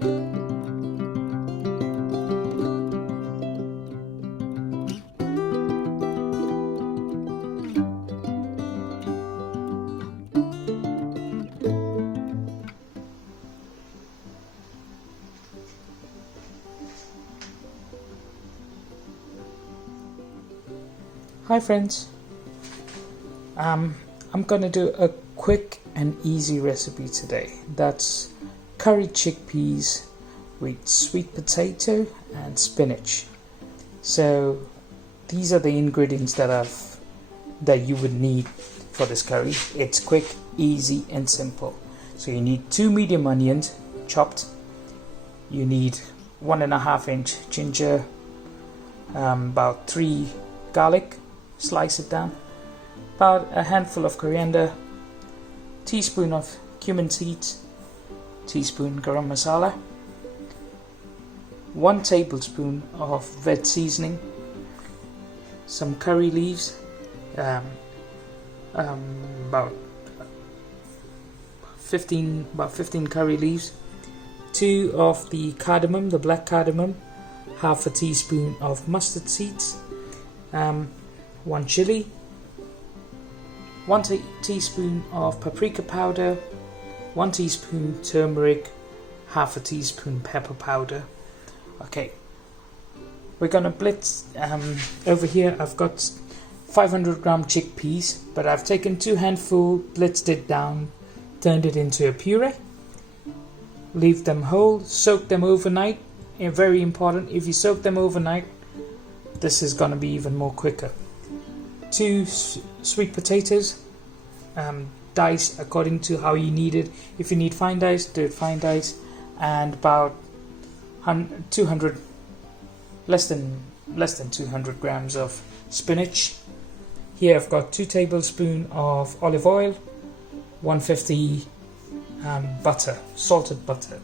Hi friends, I'm gonna do a quick and easy recipe today. That's curried chickpeas with sweet potato and spinach. So these are the ingredients that you would need for this curry. It's quick, easy and simple. So you need 2 medium onions chopped. You need 1.5 inch ginger, about 3 garlic, slice it down, about a handful of coriander, teaspoon of cumin seeds, teaspoon garam masala, 1 tablespoon of red seasoning, some curry leaves, about 15 curry leaves, 2 of the cardamom, the black cardamom, half a teaspoon of mustard seeds, 1 chili, 1 teaspoon of paprika powder, 1 teaspoon turmeric, half a teaspoon pepper powder. Okay, we're gonna blitz. Over here I've got 500 gram chickpeas, but I've taken 2 handful, blitzed it down, turned it into a puree. Leave them whole, soak them overnight. And very important, if you soak them overnight, this is gonna be even more quicker. 2 sweet potatoes, dice according to how you need it. If you need fine dice, do it fine dice. And about 200, less than 200 grams of spinach. Here I've got 2 tablespoons of olive oil, 150 butter, salted butter.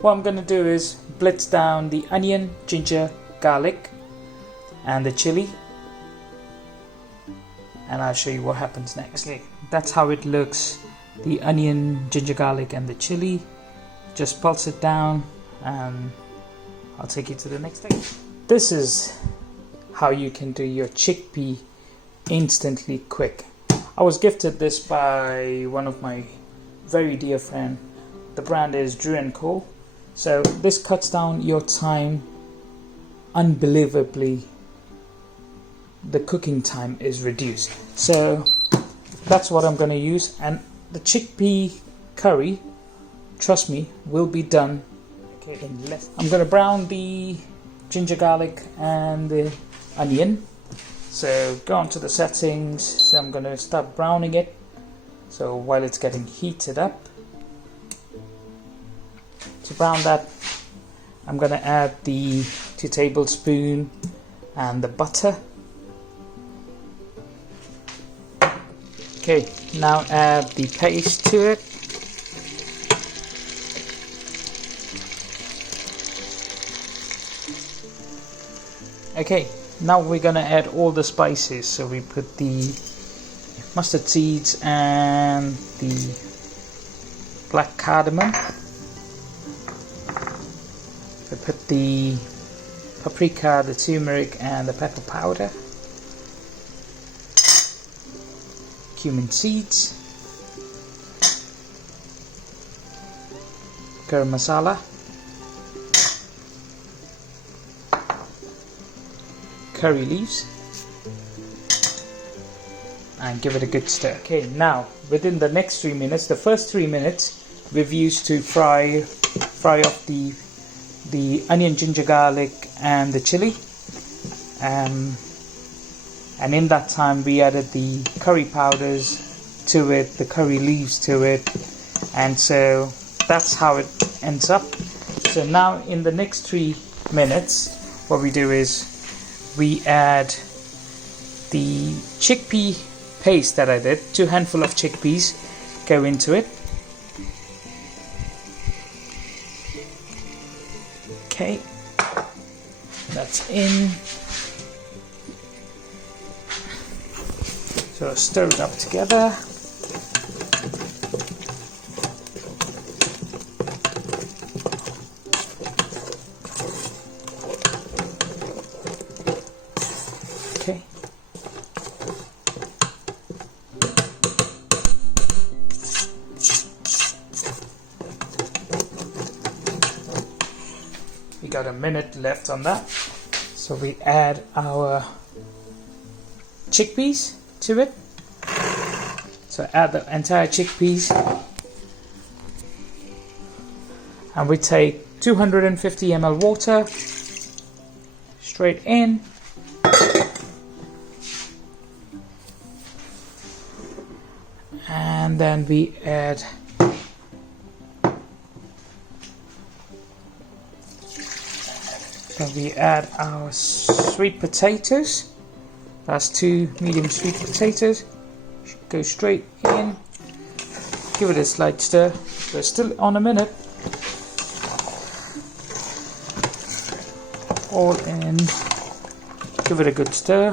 What I'm going to do is blitz down the onion, ginger, garlic and the chili, and I'll show you what happens next. Okay, that's how it looks. The onion, ginger, garlic and the chili. Just pulse it down and I'll take you to the next thing. This is how you can do your chickpea instantly quick. I was gifted this by one of my very dear friend. The brand is drew&cole. So this cuts down your time unbelievably. The cooking time is reduced. So that's what I'm going to use, and the chickpea curry, trust me, will be done in less. I'm going to brown the ginger, garlic and the onion. So go on to the settings. So I'm going to start browning it. So while it's getting heated up, to brown that, I'm going to add the 2 tablespoons and the butter. Okay, now add the paste to it. Okay, now we're gonna add all the spices. So we put the mustard seeds and the black cardamom. We put the paprika, the turmeric and the pepper powder. Cumin seeds, garam masala, curry leaves, and give it a good stir. Okay, now within the next 3 minutes, the first 3 minutes we've used to fry off the onion, ginger, garlic and the chili. And in that time we added the curry powders to it, the curry leaves to it, and so that's how it ends up. So now in the next 3 minutes what we do is we add the chickpea paste that I did. 2 handful of chickpeas go into it. Okay, that's in. So stir it up together. got a minute left on that. So we add our chickpeas to it. So add the entire chickpeas. And we take 250 ml water straight in. And then we add our sweet potatoes. That's 2 medium sweet potatoes. Should go straight in. Give it a slight stir. We're still on a minute. All in. Give it a good stir.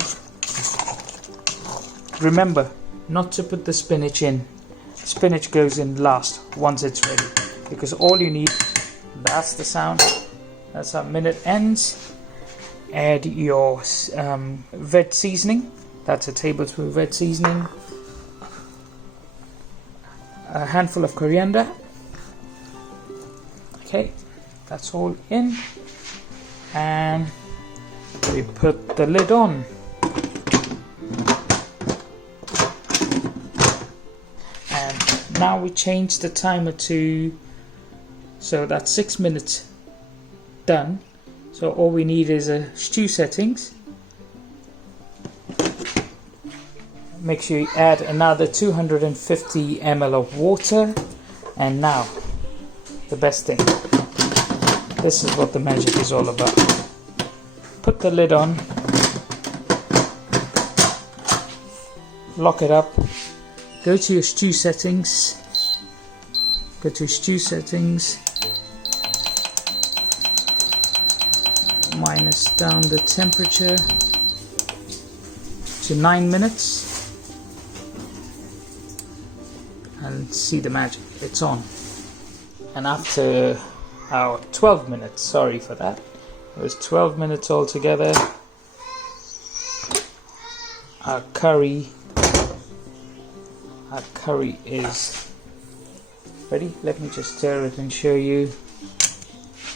Remember not to put the spinach in. Spinach goes in last once it's ready, because all you need, that's the sound, that's how minute ends. Add your veg seasoning. That's a tablespoon veg seasoning. A handful of coriander. Okay, that's all in. And we put the lid on. And now we change the timer to, so that's 6 minutes done. So all we need is a stew settings. Make sure you add another 250 ml of water. And now, the best thing. This is what the magic is all about. Put the lid on. Lock it up. Go to your stew settings. Go to stew settings. Minus down the temperature to 9 minutes. And see the magic. It's on. And after our 12 minutes, sorry for that, it was 12 minutes altogether, our curry is ready. Let me just stir it and show you.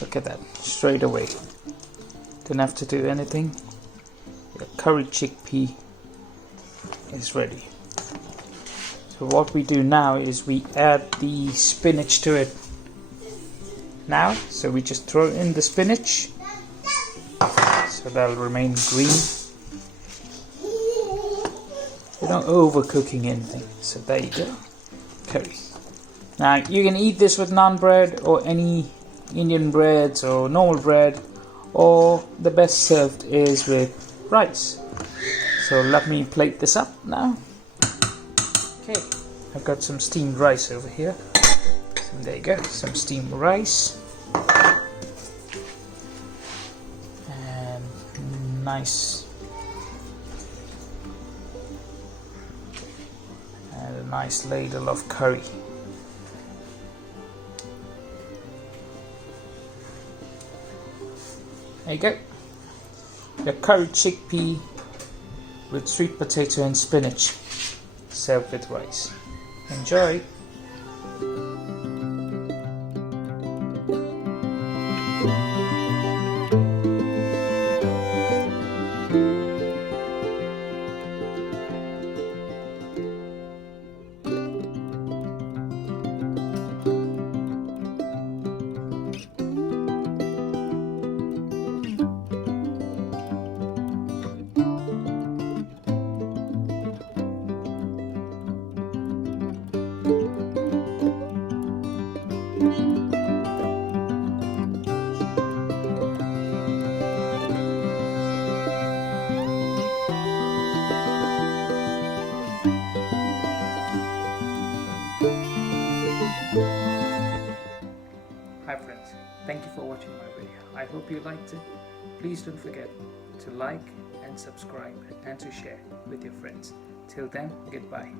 Look at that, straight away. Don't have to do anything. Your curry chickpea is ready. So what we do now is we add the spinach to it now. So we just throw in the spinach, so that'll remain green. You're not overcooking anything. So there you go, curry. Now you can eat this with naan bread or any Indian breads or normal bread, or the best served is with rice. So let me plate this up now. Okay, I've got some steamed rice over here. So there you go, some steamed rice. And nice. And a nice ladle of curry. There you go. Your curry chickpea with sweet potato and spinach, served with rice. Enjoy! Hi friends, thank you for watching my video. I hope you liked it. Please don't forget to like and subscribe and to share with your friends. Till then, goodbye.